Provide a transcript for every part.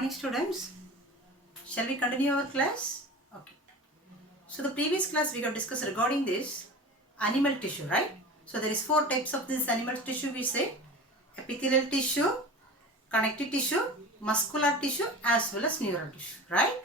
morning, students. Shall we continue our class? Okay. So the previous class we have discussed regarding this animal tissue, right? So there is 4 types of this animal tissue we say. Epithelial tissue, connective tissue, muscular tissue as well as neural tissue, right?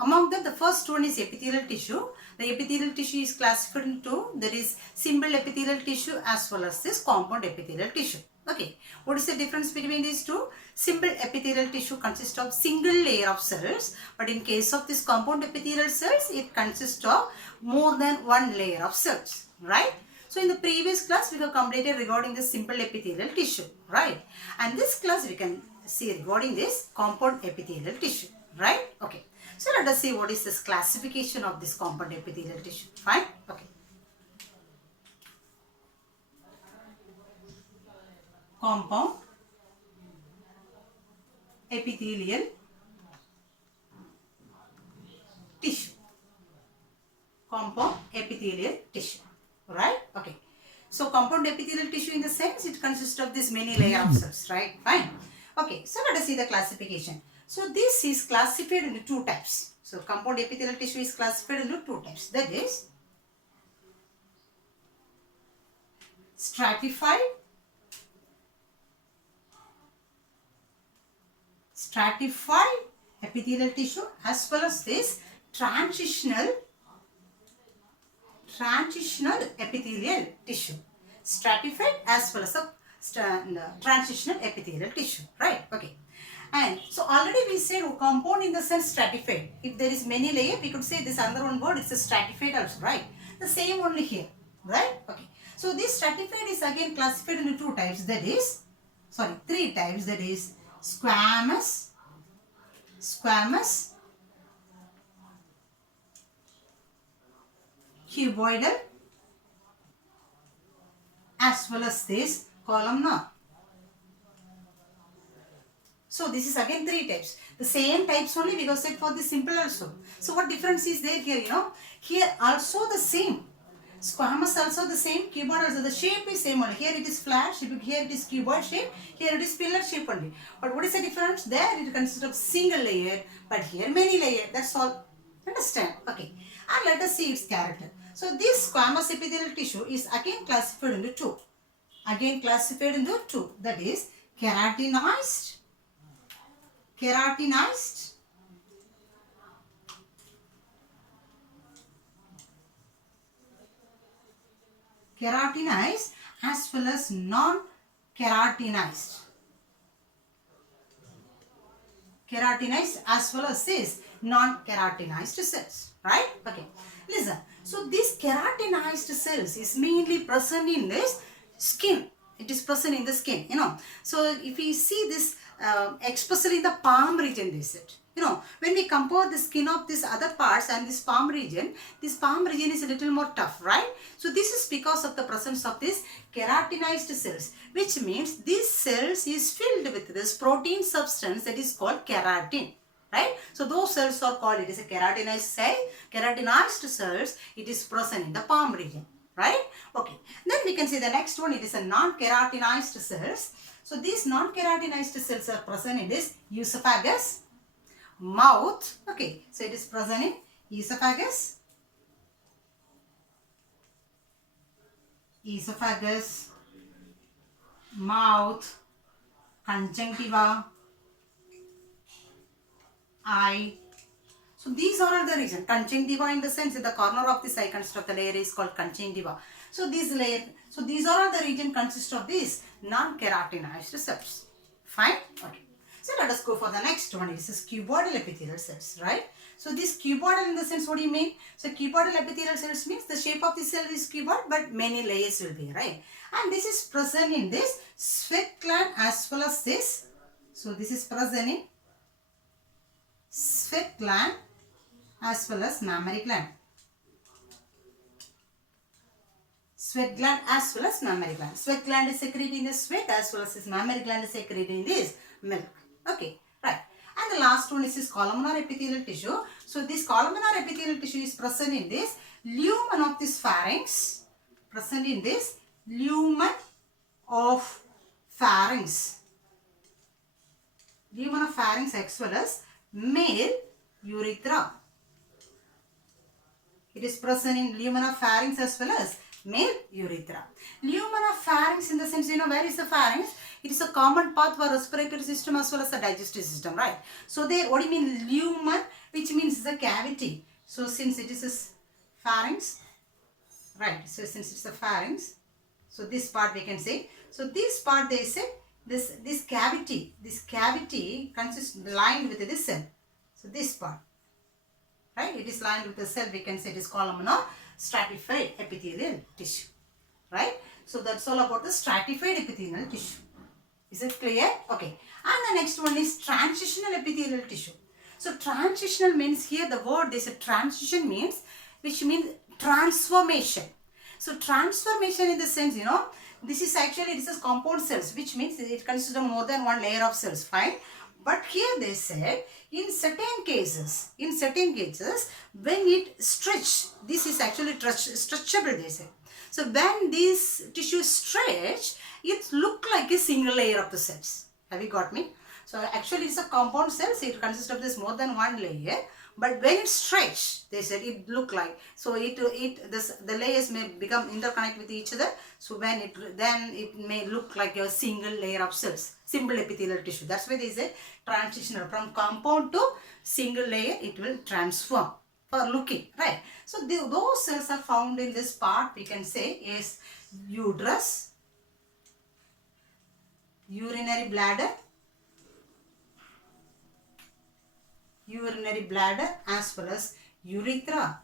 Among them, the first one is epithelial tissue. The epithelial tissue is classified into, there is simple epithelial tissue as well as this compound epithelial tissue. Okay, what is the difference between these two? Simple epithelial tissue consists of single layer of cells, but in case of this compound epithelial cells, it consists of more than one layer of cells, right? So in the previous class, we have completed regarding the simple epithelial tissue, right? And this class we can see regarding this compound epithelial tissue, right? Okay. So let us see what is this classification of this compound epithelial tissue. Fine? Okay. Compound epithelial tissue. Compound epithelial tissue. Right? Okay. So compound epithelial tissue in the sense it consists of this many layer of cells. Right? Fine. Okay. So let us see the classification. So this is classified into 2 types. So compound epithelial tissue is classified into 2 types. That is stratified epithelial tissue as well as this transitional epithelial tissue. Stratified as well as a transitional epithelial tissue. Right? Okay. And so already we said compound in the sense stratified. If there is many layer, we could say this another one word, it's a stratified also, right? The same only here, right? Okay. So this stratified is again classified into 2 types. That is, 3 types. That is squamous, cuboidal, as well as this columnar. So this is again 3 types. The same types only we have said for the simple also. So what difference is there here, Here also the same. Squamous also the same, cuboid also. The shape is same only. Here it is flat shape, here it is cuboid shape, here it is pillar shape only. But what is the difference? There it consists of single layer, but here many layer. That's all. Understand? Okay. And let us see its character. So this squamous epithelial tissue is again classified into 2. That is keratinized as well as non-keratinized. Keratinized as well as this non-keratinized cells. Right? Okay. Listen. So these keratinized cells is mainly present in this skin. It is present in the skin, So if we see this, especially in the palm region, they said. When we compare the skin of these other parts and this palm region is a little more tough, right? So this is because of the presence of this keratinized cells, which means these cells is filled with this protein substance that is called keratin, right? So those cells are called, it is a keratinized cell, keratinized cells, it is present in the palm region, right? Okay. Then we can see the next one, it is a non-keratinized cells. So these non-keratinized cells are present in this esophagus, mouth. Okay, so it is present in esophagus, mouth, conjunctiva, eye. So these are all the region. Conjunctiva in the sense in the corner of this eye consists of the layer is called conjunctiva. So these are all the region consist of these non-keratinized cells. Fine? Okay. So let us go for the next one. This is cuboidal epithelial cells, right? So this cuboidal in the sense, what do you mean? So cuboidal epithelial cells means the shape of the cell is cuboid, but many layers will be, right? And this is present in this sweat gland as well as this. So this is present in sweat gland as well as mammary gland. Sweat gland as well as mammary gland. Sweat gland is secreting the sweat as well as this mammary gland is secreting this milk. Okay, right. And the last one is this columnar epithelial tissue. So this columnar epithelial tissue is present in this lumen of this pharynx. Lumen of pharynx. luminopharynx as well as male urethra. It is present in luminopharynx as well as male urethra. Luminopharynx in the sense, where is the pharynx? It is a common path for respiratory system as well as the digestive system, right? So there, what do you mean lumen, which means the cavity. So since it is a pharynx, right? So since it's a pharynx, so this part we can say. So this part they say, this cavity consists lined with this cell. So this part. Right, it is lined with the cell, we can say it is columnar stratified epithelial tissue. Right, so that's all about the stratified epithelial tissue. Is it clear? Okay, and the next one is transitional epithelial tissue. So transitional means, here the word is a transition means, which means transformation. So transformation in the sense, this is actually, this is compound cells, which means it consists of more than one layer of cells, fine. But here they said, in certain cases, when it stretch, this is actually stretchable, they say. So when this tissue stretch, it look like a single layer of the cells. Have you got me? So actually it's a compound cells, it consists of this more than one layer. But when it stretch, they said it look like, so the layers may become interconnect with each other. So when then it may look like a single layer of cells, simple epithelial tissue. That's why they say transitional, from compound to single layer, it will transform for looking, right? So those cells are found in this part, we can say is uterus, urinary bladder as well as urethra.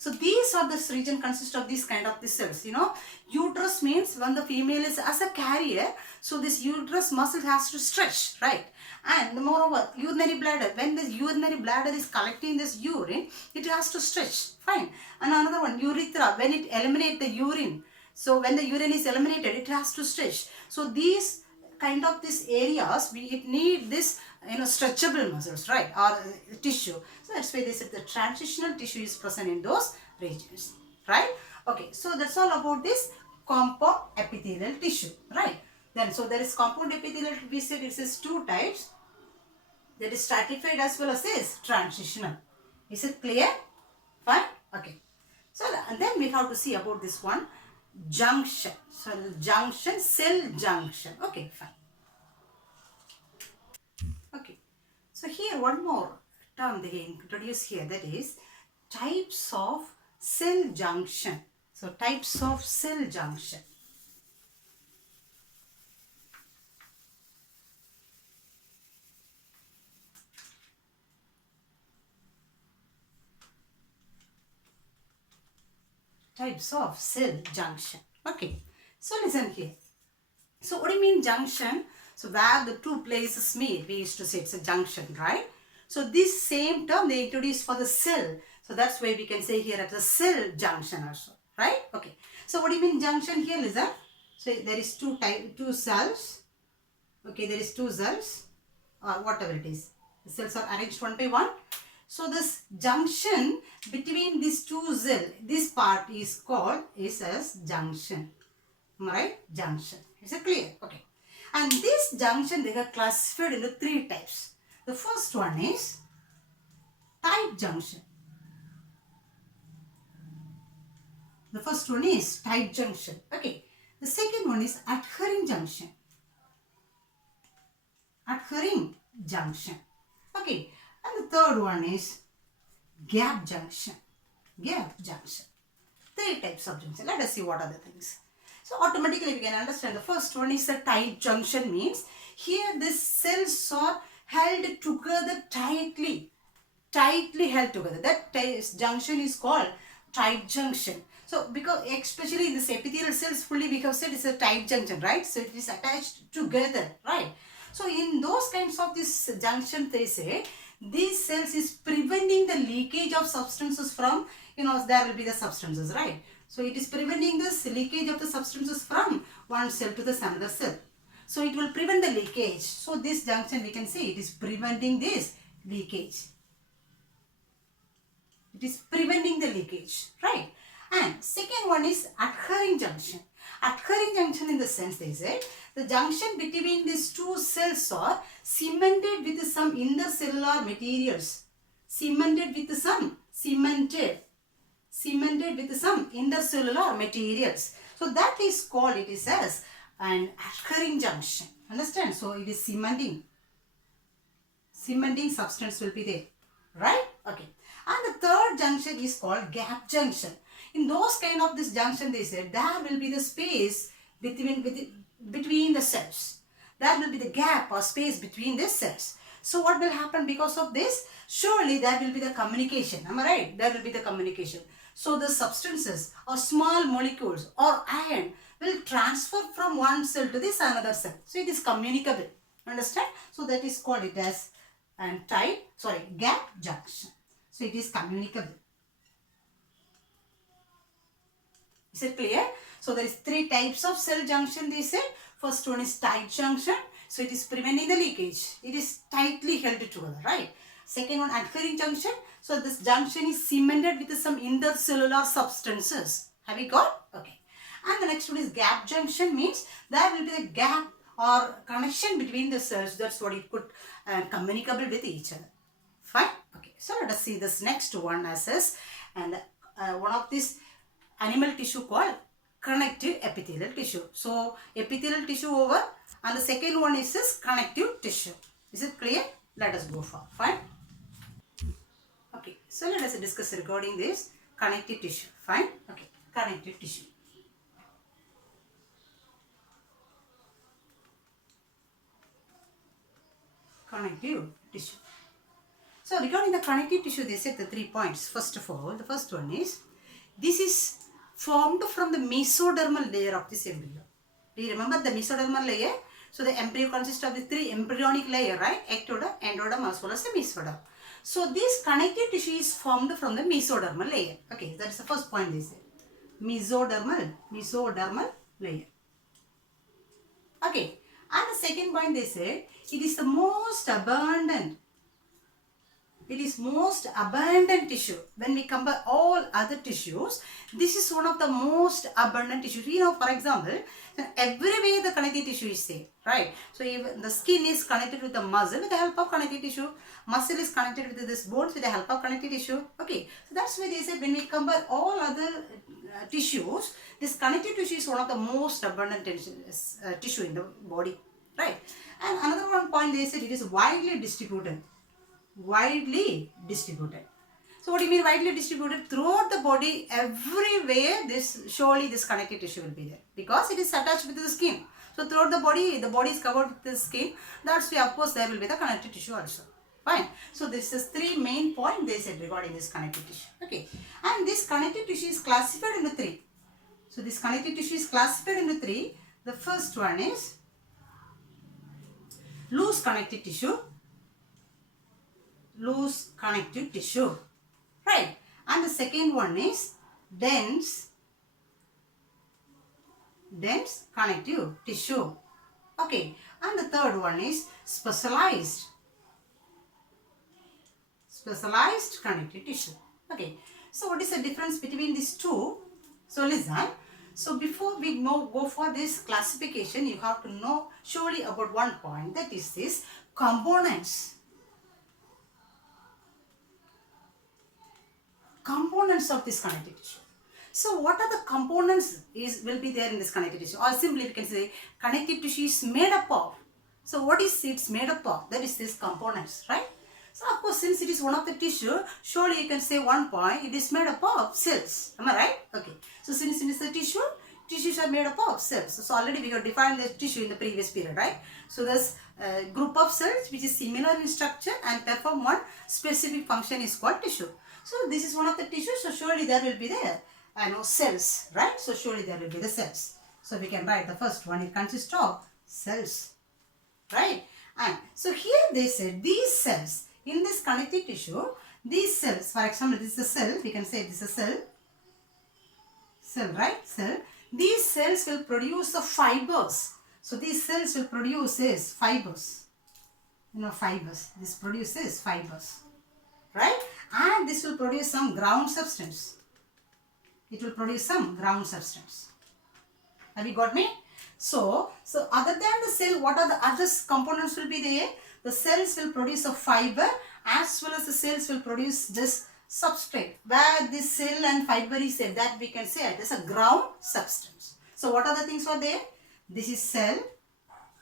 So these are this region consist of these kind of the cells. Uterus means when the female is as a carrier, so this uterus muscle has to stretch, right? And moreover, urinary bladder, when the urinary bladder is collecting this urine, it has to stretch, fine. And another one, urethra, when it eliminates the urine, so when the urine is eliminated, it has to stretch. So these kind of these areas, it need this stretchable muscles, right, or tissue. So that's why they said the transitional tissue is present in those regions, right? Okay, so that's all about this compound epithelial tissue, right? Then so there is compound epithelial, we said it is two types, that is stratified as well as is transitional. Is it clear? Fine. Okay, so and then we have to see about this one, junction. So junction, cell junction. Okay, fine. Okay, so here one more term they introduce here, that is types of cell junction. So types of cell junction. Types of cell junction. Okay, so listen here. So what do you mean junction? So where the two places meet, we used to say it's a junction, right? So this same term they introduced for the cell. So that's why we can say here at the cell junction also, right? Okay. So what do you mean junction here, listen? So there is two cells. Okay, there is two cells or whatever it is. The cells are arranged one by one. So this junction between these two cells, this part is called as junction. Am I right? Junction. Is it clear? Okay. And this junction they are classified into three types. The first one is tight junction. The first one is tight junction. Okay. The second one is adhering junction. Adhering junction. Okay. And the third one is gap junction. Gap junction. Three types of junction. Let us see what are the things. So automatically we can understand the first one is a tight junction, means here the cells are held together tightly held together. That junction is called tight junction. So because especially in this epithelial cells fully we have said it's a tight junction, right? So it is attached together, right? So in those kinds of this junction they say these cells is preventing the leakage of substances from, there will be the substances, right? So it is preventing this leakage of the substances from one cell to the another cell. So it will prevent the leakage. So this junction we can say it is preventing this leakage. It is preventing the leakage, right? And second one is adhering junction. Adhering junction in the sense they said the junction between these two cells are cemented with some intercellular materials. Cemented with some intercellular materials. So that is called, it is as an adhering junction. Understand? So it is cementing substance will be there. Right? Okay. And the third junction is called gap junction. In those kind of this junction, they said there will be the space between the cells. There will be the gap or space between the cells. So what will happen because of this? Surely there will be the communication. Am I right? There will be the communication. So the substances or small molecules or ion will transfer from one cell to this another cell. So it is communicable. Understand? So that is called it as gap junction. So it is communicable. Is it clear? So there is 3 types of cell junction they said. First one is tight junction. So it is preventing the leakage. It is tightly held together, right? Second one, adhering junction. So this junction is cemented with some intercellular substances. Have you got? Okay. And the next one is gap junction, means there will be a gap or connection between the cells. That's what it could communicable with each other. Fine. Okay. So let us see this next one as is. And one of this animal tissue called connective epithelial tissue. So epithelial tissue over, and the second one is this connective tissue. Is it clear? Let us go for. Fine. Okay. So let us discuss regarding this connective tissue. Fine. Okay. Connective tissue. Connective tissue. So regarding the connective tissue, they said the 3 points. First of all, the first one is, this is formed from the mesodermal layer of this embryo. Do you remember the mesodermal layer? So the embryo consists of the 3 embryonic layers, right? Ectoderm, endoderm as well as the mesoderm. So this connective tissue is formed from the mesodermal layer. Okay, that is the first point they say. Mesodermal layer. Okay, and the second point they said, it is the most abundant. It is most abundant tissue. When we compare all other tissues, this is one of the most abundant tissues. You know, for example, everywhere the connective tissue is there, right? So even the skin is connected with the muscle with the help of connective tissue. Muscle is connected with this bones with the help of connective tissue. Okay, so that's why they said when we compare all other tissues, this connective tissue is one of the most abundant tissue in the body, right? And another one point they said, it is widely distributed. Widely distributed. So what do you mean widely distributed? Throughout the body, everywhere, surely this connective tissue will be there, because it is attached with the skin. So throughout the body is covered with the skin. That's why of course there will be the connective tissue also. Fine. So this is 3 main points they said regarding this connective tissue. Okay. And this connective tissue is classified into 3. So this connective tissue is classified into 3. The first one is loose connective tissue. Loose connective tissue, right? And the second one is dense connective tissue. Okay, and the third one is specialized connective tissue. Okay, so what is the difference between these two? So listen. So before we go for this classification, you have to know surely about one point, that is this components of this connective tissue. So what are the components will be there in this connective tissue? Or simply we can say connective tissue is made up of. So what is it's made up of? That is this components, right? So of course, since it is one of the tissue, surely you can say one point, it is made up of cells. Am I right? Okay. So since it is the tissue, tissues are made up of cells. So already we have defined the tissue in the previous period, right? So this group of cells which is similar in structure and perform one specific function is called tissue. So this is one of the tissues, so surely there will be there cells, right? So surely there will be the cells. So we can write the first one, it consists of cells, right? And so here they said these cells in this connective tissue, these cells, for example, this is a cell, we can say this is a cell, right? Cell. These cells will produce the fibers. So these cells will produce fibers. Fibers. This produces fibers, right? And this will produce some ground substance. It will produce some ground substance. Have you got me? So other than the cell, what are the other components will be there? The cells will produce a fiber as well as the cells will produce this substrate. Where this cell and fiber is there, that we can say it is a ground substance. So what are the things are there? This is cell,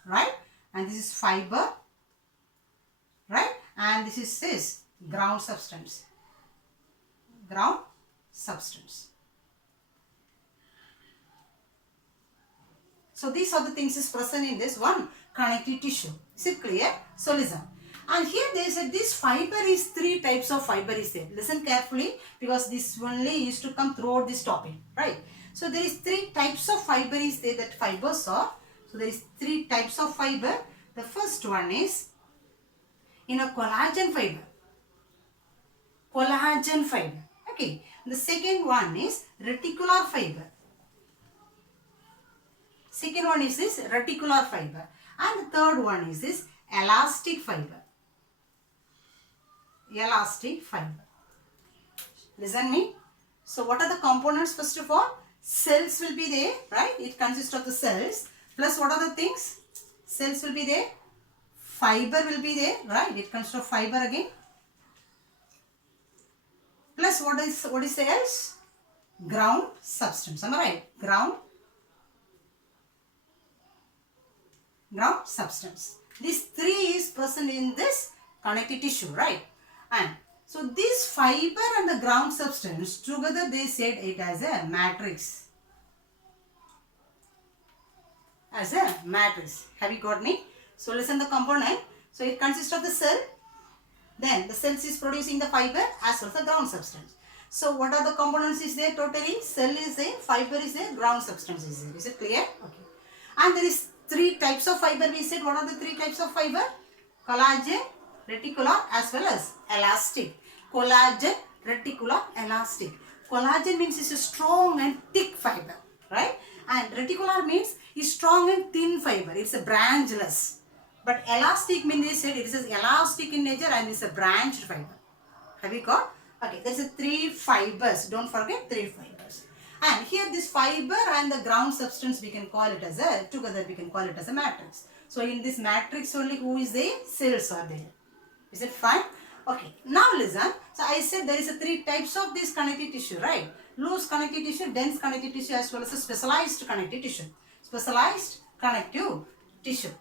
right? And this is fiber, right? And this is this ground substance. Ground substance. So these are the things is present in this one connective tissue. Is it clear? So listen. And here they said this fiber is 3 types of fiber is there. Listen carefully because this only used to come throughout this topic, right? So there is 3 types of fiber is there that fibers are. So there is 3 types of fiber. The first one is in a collagen fiber. Collagen fiber. Okay. The second one is reticular fiber. Second one is this reticular fiber. And the third one is this elastic fiber. Elastic fiber. Listen me. So what are the components first of all? Cells will be there, right? It consists of the cells. Plus what are the things? Cells will be there. Fiber will be there, right? It consists of fiber again. Plus what is the else? Ground substance. Am I right? Ground substance. These 3 is present in this connective tissue, right? And so this fiber and the ground substance together they said it as a matrix. As a matrix. Have you got me? So listen the component. So it consists of the cell. Then the cells is producing the fiber as well as the ground substance. So what are the components is there totally? Cell is there, fiber is there, ground substance is there. Is it clear? Okay. And there is 3 types of fiber we said. What are the 3 types of fiber? Collagen, reticular as well as elastic. Collagen, reticular, elastic. Collagen means it's a strong and thick fiber, right? And reticular means it's strong and thin fiber. It's a branchless. But elastic means they said it is elastic in nature and it's a branched fiber. Have you got? Okay, there is 3 fibers. Don't forget 3 fibers. And here this fiber and the ground substance we can call it as a, together we can call it as a matrix. So in this matrix only who is there? Cells are there. Is it fine? Okay, now listen. So I said there is 3 types of this connective tissue, right? Loose connective tissue, dense connective tissue as well as a specialized connective tissue. Specialized connective tissue,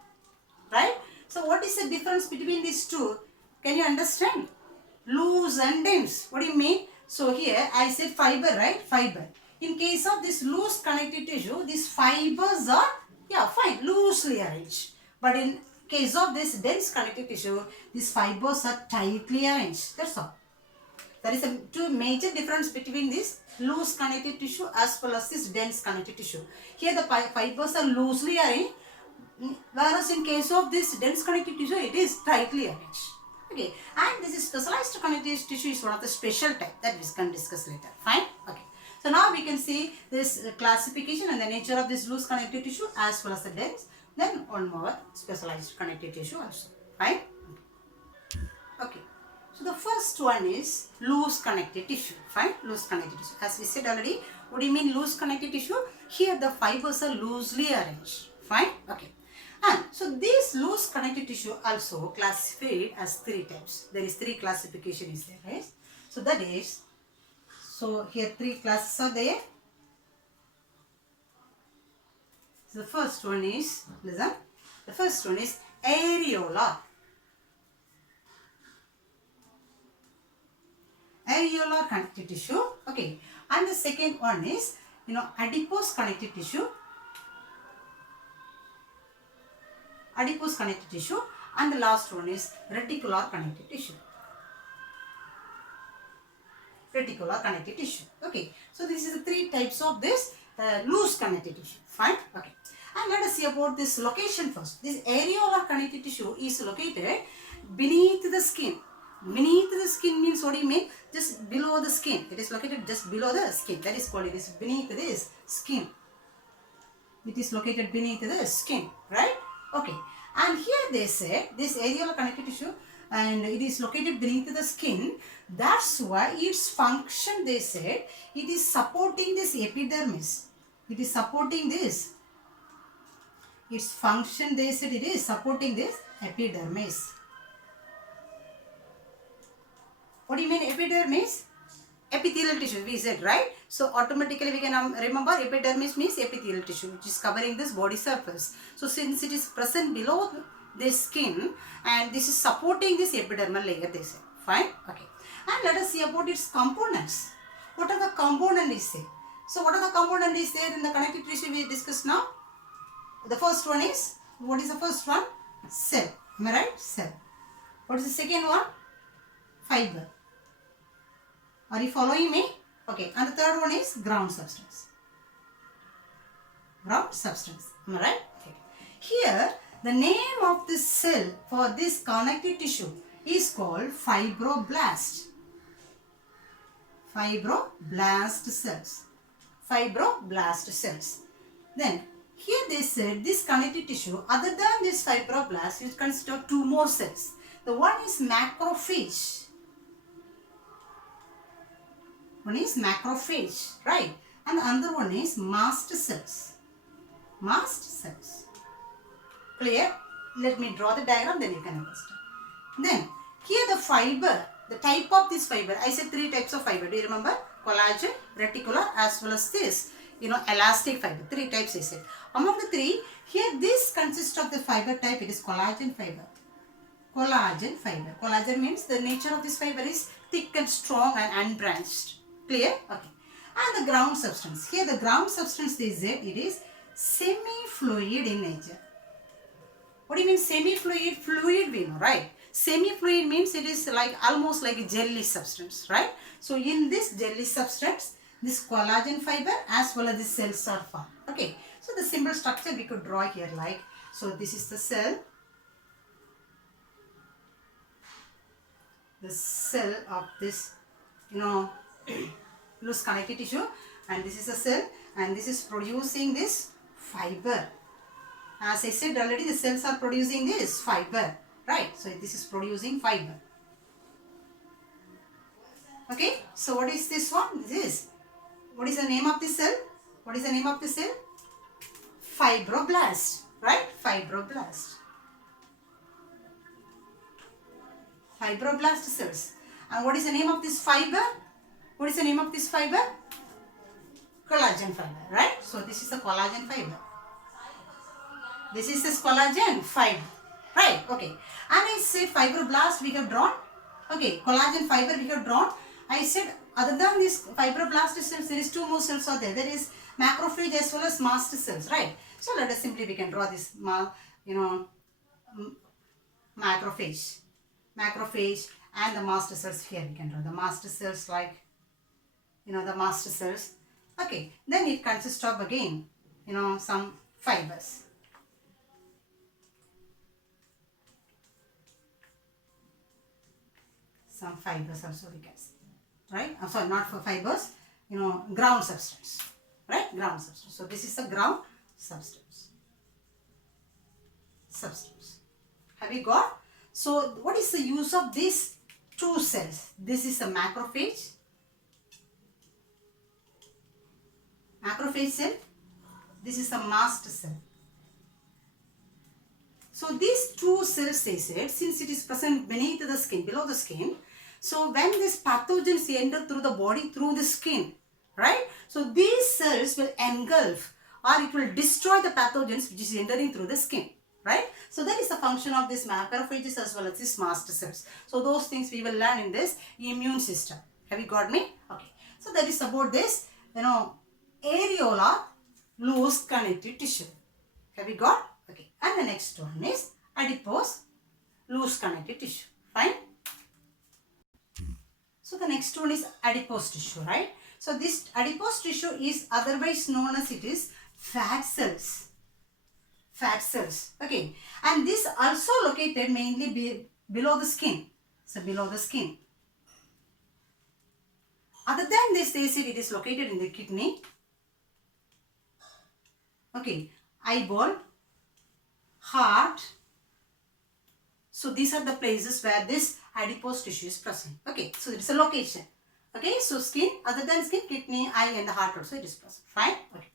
right? So what is the difference between these 2? Can you understand? Loose and dense. What do you mean? So here I said fiber, right? Fiber. In case of this loose connective tissue, these fibers are, fine, loosely arranged. But in case of this dense connective tissue, these fibers are tightly arranged. That's all. There is a 2 major difference between this loose connective tissue as well as this dense connective tissue. Here the fibers are loosely arranged, whereas in case of this dense connective tissue, it is tightly arranged. Okay, and this is specialized connective tissue is one of the special type that we can discuss later. Fine? Okay. So now we can see this classification and the nature of this loose connective tissue as well as the dense. Then one more specialized connective tissue also. Fine? Okay. So the first one is loose connective tissue. Fine? Loose connective tissue. As we said already, what do you mean loose connective tissue? Here the fibers are loosely arranged. Fine? Okay. And so this loose connective tissue also classified as 3 types. There is 3 classification is there, right? So that is, so here 3 classes are there. So the first one is, listen, the first one is areolar. Areolar connective tissue. Okay. And the second one is, adipose connective tissue. Adipose connective tissue. And the last one is reticular connective tissue. Reticular connective tissue. Okay. So this is the 3 types of this loose connective tissue. Fine. Okay. And let us see about this location first. This areolar connective tissue is located beneath the skin. Beneath the skin means what do you mean? Just below the skin. It is located just below the skin. That is called, it is beneath this skin. It is located beneath the skin. Right? Okay. And here they say this areolar connective tissue and it is located beneath the skin. That's why its function, they said, it is supporting this epidermis. It is supporting this its function they said it is supporting this epidermis. What do you mean epidermis? Epithelial tissue we said, right? So automatically we can remember epidermis means epithelial tissue which is covering this body surface. So since it is present below the skin and this is supporting this epidermal layer, they say. Fine? Okay. And let us see about its components. What are the components is there? So what are the components is there in the connective tissue we discussed now? The first one is, what is the first one? Cell. Am I right? Cell. What is the second one? Fiber. Are you following me? Okay. And the third one is ground substance. Ground substance. Am I right? Okay. Here, the name of this cell for this connective tissue is called fibroblast. Fibroblast cells. Fibroblast cells. Then, here they said this connective tissue, other than this fibroblast, it consists of two more cells. The one is macrophage. One is macrophage, right? And the other one is mast cells. Mast cells. Clear? Let me draw the diagram, then you can understand. Then, here the fiber, the type of this fiber, I said three types of fiber. Do you remember? Collagen, reticular, as well as this, elastic fiber. Three types I said. Among the three, here this consists of the fiber type, it is collagen fiber. Collagen fiber. Collagen means the nature of this fiber is thick and strong and unbranched. Clear? Okay. And the ground substance. Here the ground substance they said it is semi-fluid in nature. What do you mean semi-fluid? Fluid we know, right? Semi-fluid means it is like almost like a jelly substance, right? So in this jelly substance, this collagen fiber as well as the cells are formed. Okay. So the simple structure we could draw here like, so this is the cell. The cell of this, loose connective tissue, and this is a cell and this is producing this fiber. As I said already, the cells are producing this fiber, right? So this is producing fiber. Okay, so what is this one? What is the name of this cell? What is the name of this cell? Fibroblast, right? Fibroblast. Fibroblast cells. And what is the name of this fiber? What is the name of this fiber? Collagen fiber, right? So this is the collagen fiber. This is this collagen fiber, right? Okay. And I said fibroblast we have drawn. Okay, collagen fiber we have drawn. I said other than this fibroblast cells, there is two more cells are there. There is macrophage as well as mast cells, right? So let us simply we can draw this, macrophage. Macrophage and the mast cells here we can draw. The mast cells like, the mast cells. Okay, then it consists of again, some fibers. Some fibers also we can see, right? I'm sorry, not for fibers, ground substance, right? Ground substance. So this is the ground substance. Have you got? So what is the use of these two cells? This is a macrophage. Macrophage cell. This is a mast cell. So these two cells, they said, since it is present beneath the skin, below the skin, so when these pathogens enter through the body, through the skin, right? So these cells will engulf or it will destroy the pathogens which is entering through the skin, right? So that is the function of this macrophages as well as these mast cells. So those things we will learn in this immune system. Have you got me? Okay. So that is about this, areolar loose connective tissue. Have you got? Okay. And the next one is adipose loose connective tissue. Fine. So the next one is adipose tissue, right? So this adipose tissue is otherwise known as it is fat cells. Fat cells. Okay. And this also located mainly below the skin. So below the skin. Other than this, they said it is located in the kidney. Okay. Eyeball. Heart. So these are the places where this adipose tissue is present. Okay, so it is a location. Okay, so skin, other than skin, kidney, eye and the heart also it is present. Fine. Okay.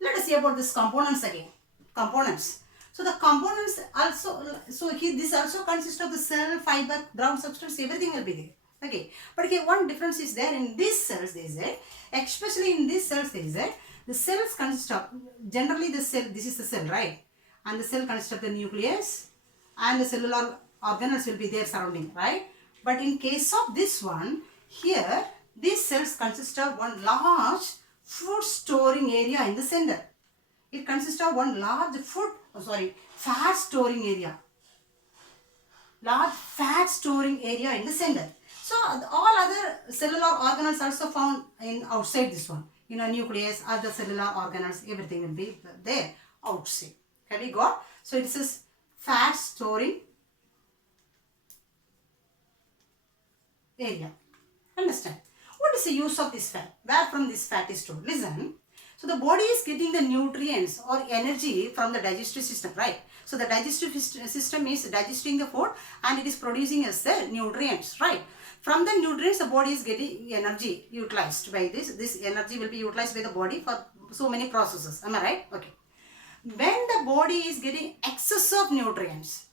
Let us see about these components again. Components. So the components also, so here this also consists of the cell, fiber, ground substance, everything will be there. Okay, but here one difference is there in these cells, they said, especially in these cells, they said, the cells consist of, generally the cell, this is the cell, right? And the cell consists of the nucleus and the cellular organelles will be there surrounding, right? But in case of this one, here, these cells consist of one large food storing area in the center. It consists of one large fat storing area. Large fat storing area in the center. So all other cellular organelles also found in outside this one. You know, nucleus, other cellular organelles, everything will be there outside. Have you got? So it is fat storing area. Understand? What is the use of this fat? Where from this fat is stored? Listen. So the body is getting the nutrients or energy from the digestive system, right? So the digestive system is digesting the food and it is producing as the nutrients, right? From the nutrients, the body is getting energy utilized by this. This energy will be utilized by the body for so many processes. Am I right? Okay. When the body is getting excess of nutrients,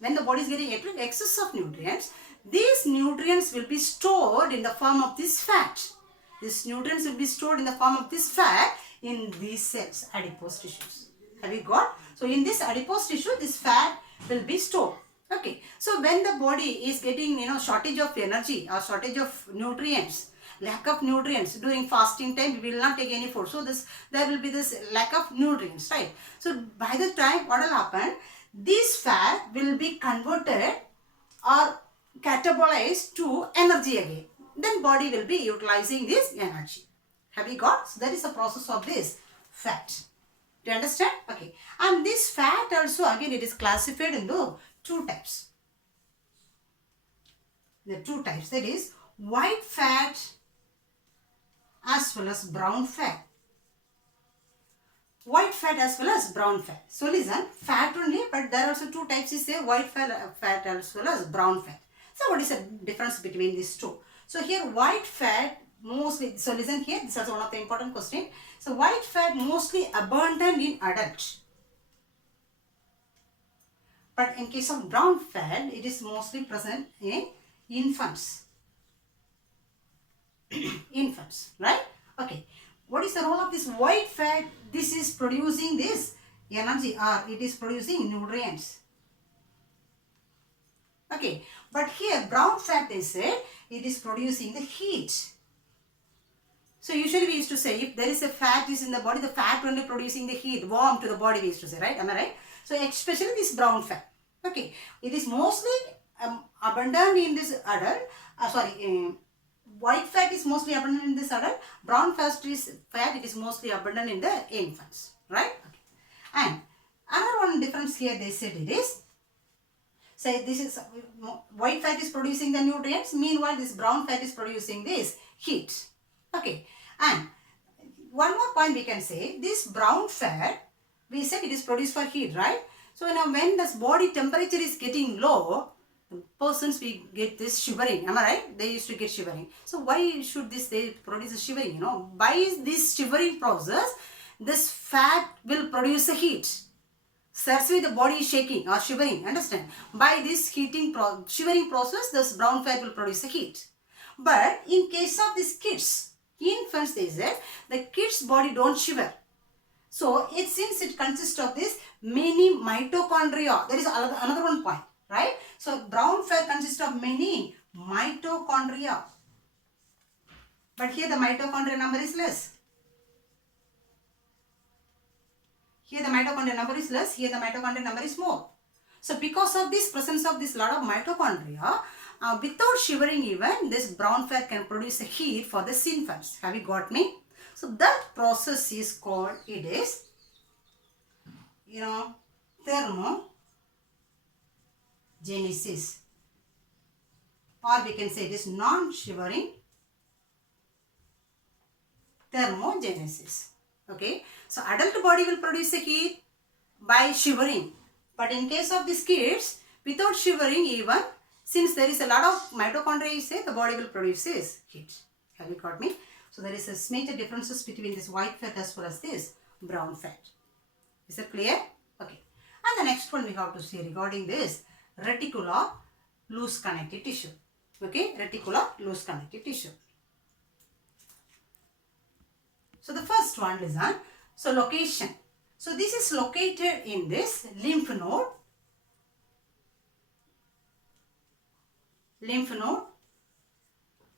these nutrients will be stored in the form of this fat. These nutrients will be stored in the form of this fat in these cells, adipose tissues. Have you got? So in this adipose tissue, this fat will be stored. Okay. So when the body is getting, shortage of energy or shortage of nutrients, lack of nutrients during fasting time, we will not take any food. So there will be this lack of nutrients, right? So by the time, what will happen? This fat will be converted or catabolized to energy again. Then body will be utilizing this energy. Have you got? So that is the process of this fat. Do you understand? Okay. And this fat also, again, it is classified into two types. The two types, that is white fat as well as brown fat. White fat as well as brown fat. So listen, fat only, but there are also two types is there, white fat as well as brown fat. So what is the difference between these two? So here white fat mostly, so listen here, this is also one of the important question. So white fat mostly abundant in adult. But in case of brown fat, it is mostly present in infants. Infants, right? Okay. What is the role of this white fat? This is producing this energy or it is producing nutrients. Okay. But here brown fat, they say, it is producing the heat. So usually we used to say if there is a fat is in the body, the fat only producing the heat, warm to the body, we used to say, right? Am I right? So especially this brown fat. Okay. It is mostly abundant in this adult. White fat is mostly abundant in this adult. Brown fat it is mostly abundant in the infants. Right? Okay. And another one difference here they said it is, say this is white fat is producing the nutrients, meanwhile this brown fat is producing this heat. Okay. And one more point we can say, this brown fat, we said it is produced for heat, right? So now when this body temperature is getting low, persons we get this shivering. Am I right? They used to get shivering. So why should they produce a shivering? By this shivering process, this fat will produce a heat. That's why the body is shaking or shivering. Understand? By this shivering process, this brown fat will produce a heat. But in case of these kids, infants, they said, the kids' body don't shiver. So since it consists of this many mitochondria, there is another one point, right? So brown fat consists of many mitochondria. But here the mitochondria number is less. Here the mitochondria number is less, here the mitochondria number is more. So because of this presence of this lot of mitochondria, without shivering even, this brown fat can produce a heat for the infants. Have you got me? So that process is called, it is, thermogenesis. Or we can say it is non-shivering thermogenesis. Okay. So adult body will produce a heat by shivering. But in case of these kids, without shivering even, since there is a lot of mitochondria, you say, the body will produce this heat. Have you got me? So there is a major differences between this white fat as well as this brown fat. Is that clear? Okay. And And the next one we have to see regarding this reticular loose connective tissue. Okay, reticular loose connective tissue. So the first one, listen. So location. So this is located in this lymph node,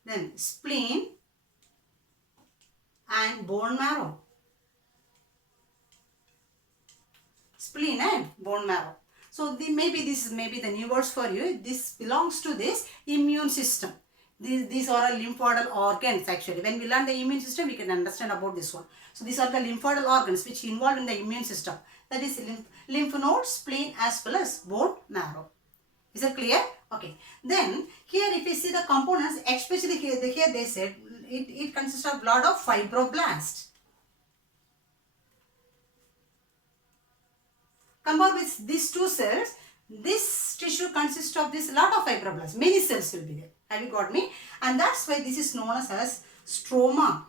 then spleen and bone marrow. Spleen and bone marrow. So maybe this is maybe the new words for you. This belongs to this immune system. These are lymphoidal organs actually. When we learn the immune system, we can understand about this one. So these are the lymphoidal organs which involved in the immune system. That is lymph node, spleen as well as bone marrow. Is that clear? Okay. Then here if you see the components, especially here they said it consists of lot of fibroblasts. Compared with these two cells, this tissue consists of this lot of fibroblasts. Many cells will be there. Have you got me? And that's why this is known as stroma.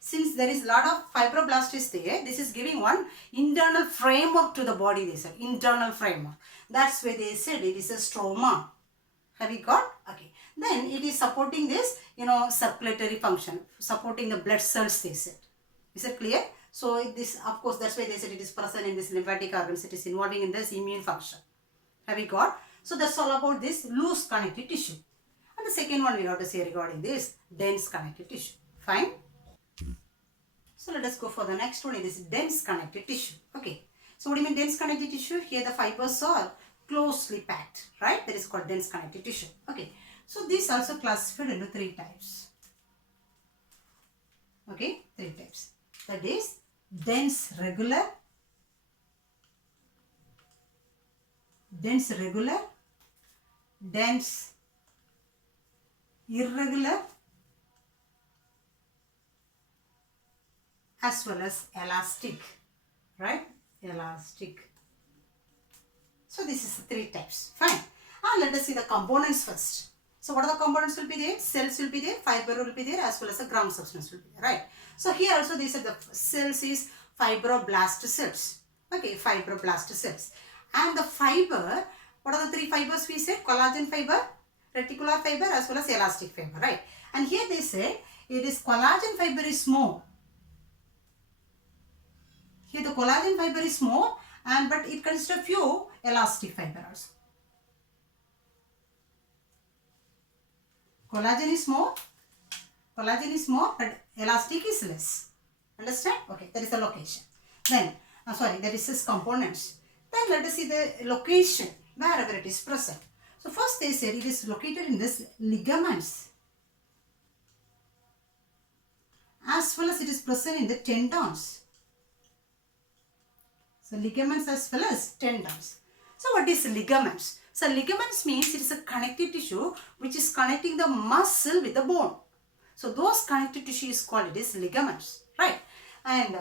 Since there is a lot of fibroblast is there, this is giving one internal framework to the body, they said. Internal framework. That's why they said it is a stroma. Have you got? Okay. Then it is supporting this, circulatory function. Supporting the blood cells, they said. Is it clear? So this, of course, that's why they said it is present in this lymphatic organs. It is involving in this immune function. Have you got? So that's all about this loose connective tissue. And the second one we have to say regarding this dense connective tissue. Fine. So let us go for the next one. It is dense connective tissue. Okay. So what do you mean dense connective tissue? Here the fibers are closely packed, right? That is called dense connective tissue. Okay. So this also classified into 3 types. Okay, 3 types. That is dense regular, dense irregular, as well as elastic, right? Elastic. So this is the 3 types. Fine. And let us see the components first. So what are the components will be there? Cells will be there, fiber will be there, as well as the ground substance will be there, right? So here also they said the cells is fibroblast cells. Okay, fibroblast cells. And the fiber, what are the 3 fibers we said? Collagen fiber, reticular fiber, as well as elastic fiber, right? And here they say it is collagen fiber is more. Here the collagen fiber is more, but it consists of few elastic fiber also. Collagen is more, but elastic is less. Understand? Okay, that is the location. Then, that is its components. Then let us see the location, wherever it is present. So first they said it is located in this ligaments, as well as it is present in the tendons. So ligaments as well as tendons. So what is ligaments? So ligaments means it is a connective tissue which is connecting the muscle with the bone. So those connective tissue is called it is ligaments, right? And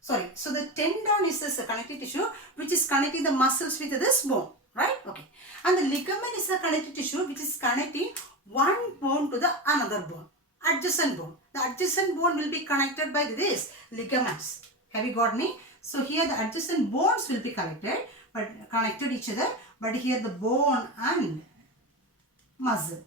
so the tendon is this connective tissue which is connecting the muscles with this bone, right? Okay. And the ligament is a connective tissue which is connecting one bone to the another bone, adjacent bone. The adjacent bone will be connected by this ligaments. Have you got me? So here the adjacent bones will be connected each other, but here the bone and muscle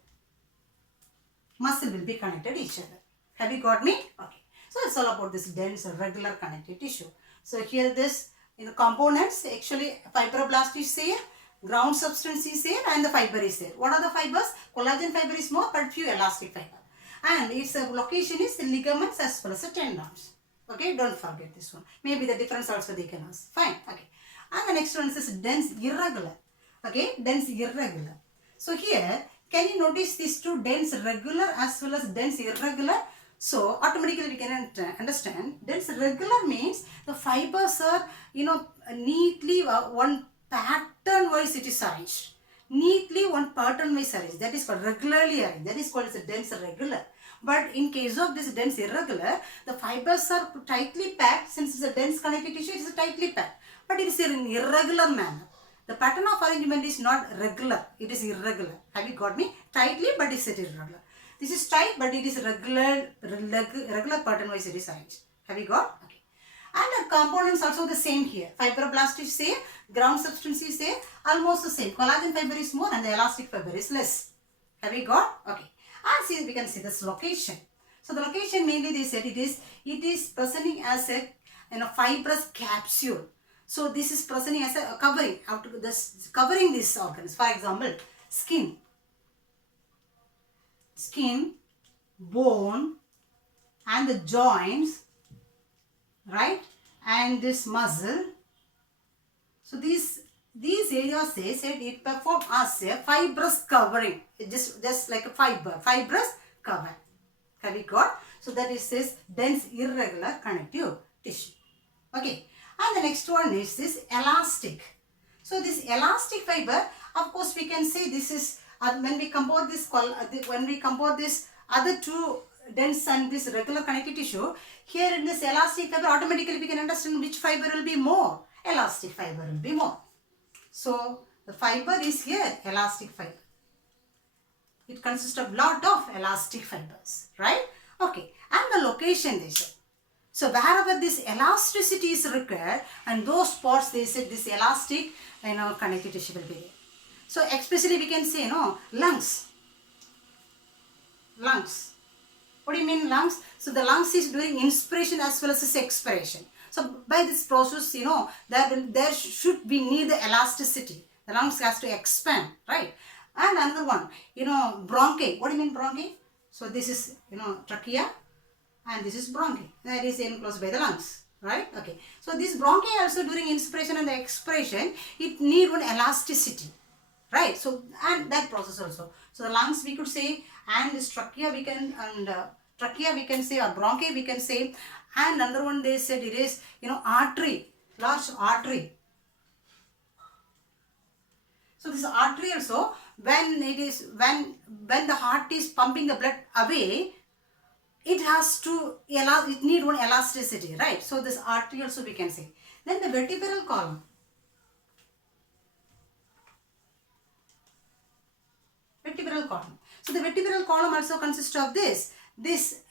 will be connected each other. Have you got me? Okay. So it's all about this dense regular connective tissue. So here this in the components actually fibroblast is there, ground substance is there, and the fiber is there. What are the fibers? Collagen fiber is more, but few elastic fiber. And its location is the ligaments as well as the tendons. Okay, don't forget this one. Maybe the difference also they can ask. Fine. Okay. And the next one is dense irregular. Okay, dense irregular. So here, can you notice these two, dense regular as well as dense irregular? So automatically we can understand dense regular means the fibers are neatly one pattern wise it is arranged. Neatly one pattern wise arranged. That is called regularly arranged. That is called as a dense regular. But in case of this dense irregular, the fibers are tightly packed. Since it's a dense connective tissue, it is tightly packed. But it is in an irregular manner. The pattern of arrangement is not regular. It is irregular. Have you got me? Tightly, but it is irregular. This is tight, but it is regular pattern wise it is arranged. Have you got? Okay. And the components also the same here. Fibroblast is same, ground substance is same, almost the same. Collagen fiber is more and the elastic fiber is less. Have you got? Okay. And see, we can see this location. So the location mainly they said it is presenting as a fibrous capsule. So this is presenting as a covering out to this covering these organs. For example, skin, bone, and the joints, right? And this muscle. So these areas they said it perform as a fibrous covering. It just like a fibrous cover. Have you got? So that is this dense irregular connective tissue. Okay. And the next one is this elastic. So this elastic fiber, of course, we can say this is when we compare this other two dense and this regular connective tissue, here in this elastic fiber, automatically we can understand which fiber will be more. Elastic fiber will be more. So the fiber is here elastic fiber. It consists of lot of elastic fibers, right? Okay, and the location they said. So wherever this elasticity is required, and those spots they said this elastic connective tissue will be there. So especially we can say lungs. What do you mean lungs? So the lungs is doing inspiration as well as expiration. So by this process, there should be need the elasticity. The lungs has to expand, right? And another one, bronchi. What do you mean bronchi? So this is, trachea, and this is bronchi. That is enclosed by the lungs, right? Okay. So this bronchi also during inspiration and the expiration, it need one elasticity, right? So and that process also. So the lungs we could say, and this trachea we can say, or bronchi we can say, and another one they said it is artery, large artery. So this artery also, when the heart is pumping the blood away, it need one elasticity, right? So this artery also we can say. Then the vertebral column. So the vertebral column also consists of this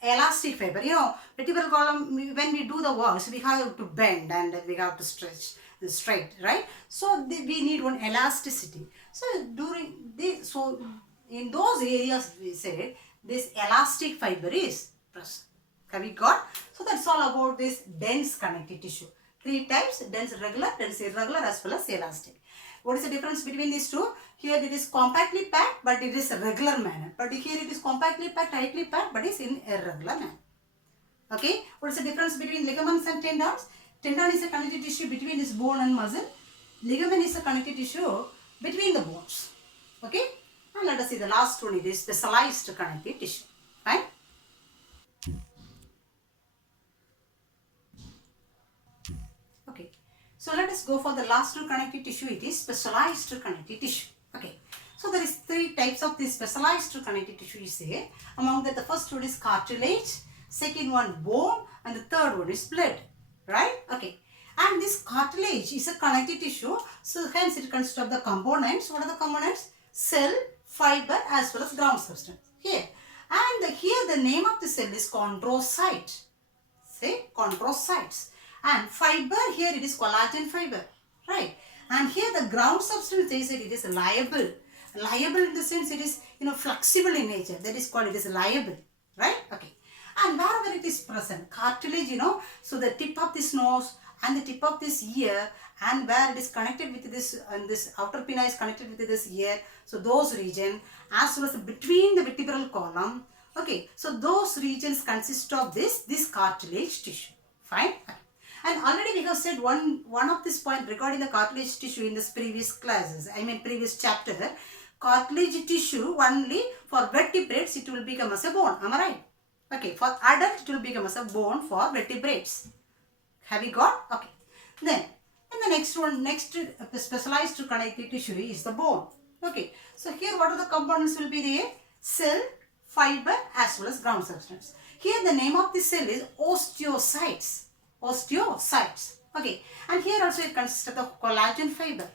elastic fiber. Vertebral column, when we do the works, we have to bend and we have to stretch straight, right? So we need one elasticity. So in those areas we said this elastic fiber is present. Have we got? So that's all about this dense connective tissue. 3 types: dense regular, dense irregular, as well as elastic. What is the difference between these two? Here it is compactly packed, but it is a regular manner. But here it is compactly packed, tightly packed, but it's in irregular manner. Okay. What is the difference between ligaments and tendons? Tendon is a connective tissue between this bone and muscle. Ligament is a connective tissue between the bones. Okay. And let us see the last one. It is specialized connective tissue. Fine. Okay. So let us go for the last two connective tissue. It is specialized connective tissue. Okay. So there is 3 types of this specialized connective tissue you say. Among that, the first one is cartilage, second one bone, and the third one is blood. Right? Okay. And this cartilage is a connective tissue. So hence it consists of the components. What are the components? Cell, fiber, as well as ground substance. Here. And here the name of the cell is chondrocyte. Say chondrocytes. And fiber, here it is collagen fiber. Right? And here the ground substance, they said it is liable. Liable in the sense it is flexible in nature. That is called it is liable. Right? Okay. And wherever it is present, cartilage, so the tip of this nose and the tip of this ear, and where it is connected with this, and this outer pinna is connected with this ear, so those regions, as well as between the vertebral column, okay, so those regions consist of this cartilage tissue. Fine. And already we have said one of this point regarding the cartilage tissue in this previous classes, previous chapter. Cartilage tissue only for vertebrates it will become as a bone. Am I right? Okay, for adult it will become as a bone for vertebrates. Have you got? Okay. Then, in the next one, specialized connective tissue is the bone. Okay. So here what are the components will be there? Cell, fiber, as well as ground substance. Here the name of the cell is osteocytes. Osteocytes. Okay. And here also it consists of the collagen fiber.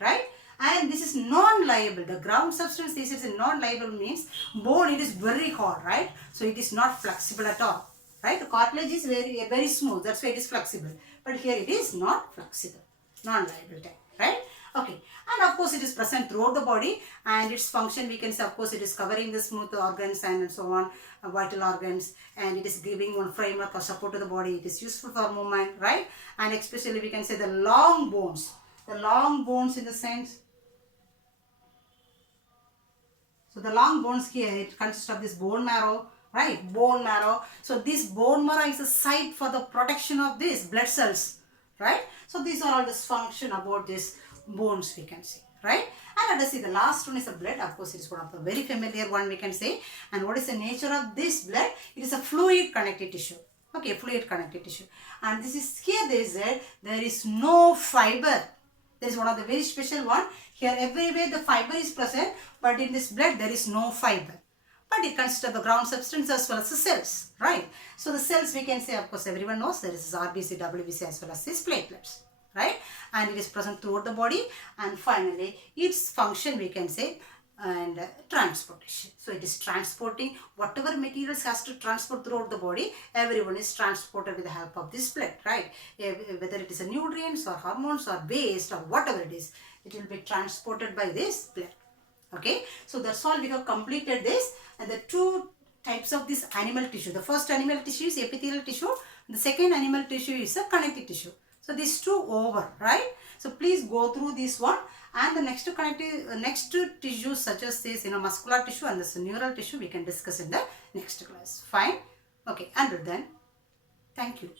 Right? And this is non-liable. The ground substance, this is non-liable means bone, it is very hard, right? So it is not flexible at all. right? The cartilage is very smooth, that's why it is flexible. But here it is not flexible, non-liable type, right? Okay, and of course it is present throughout the body, and its function we can say, of course, it is covering the smooth organs and so on, vital organs, and it is giving one framework or support to the body. It is useful for movement, right? And especially we can say the long bones in the sense. So the long bones here, it consists of this bone marrow, right? Bone marrow. So this bone marrow is a site for the protection of these blood cells, right? So these are all this function about these bones we can say, right? And let us see the last one is the blood. Of course, it is one of the very familiar one we can say. And what is the nature of this blood? It is a fluid connective tissue. Okay, fluid connective tissue. And this is here they said there is no fiber. There is one of the very special one. Here everywhere the fiber is present, but in this blood there is no fiber. But it consists of the ground substance as well as the cells, right? So the cells we can say, of course, everyone knows there is RBC, WBC as well as these platelets, right? And it is present throughout the body. And finally, its function we can say, and transportation. So it is transporting whatever materials has to transport throughout the body. Everyone is transported with the help of this blood, right? Whether it is a nutrients or hormones or waste or whatever it is, it will be transported by this blood. Okay, so that's all we have completed this. And the two types of this animal tissue. The first animal tissue is epithelial tissue. The second animal tissue is a connective tissue. So these two over, right? So please go through this one. And the next tissues such as this, muscular tissue and this neural tissue we can discuss in the next class. Fine? Okay, until then, thank you.